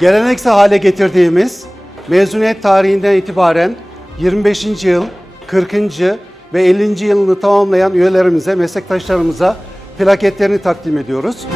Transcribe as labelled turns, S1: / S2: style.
S1: Geleneksel hale getirdiğimiz mezuniyet tarihinden itibaren 25. yıl, 40. ve 50. yılını tamamlayan üyelerimize, meslektaşlarımıza plaketlerini takdim ediyoruz.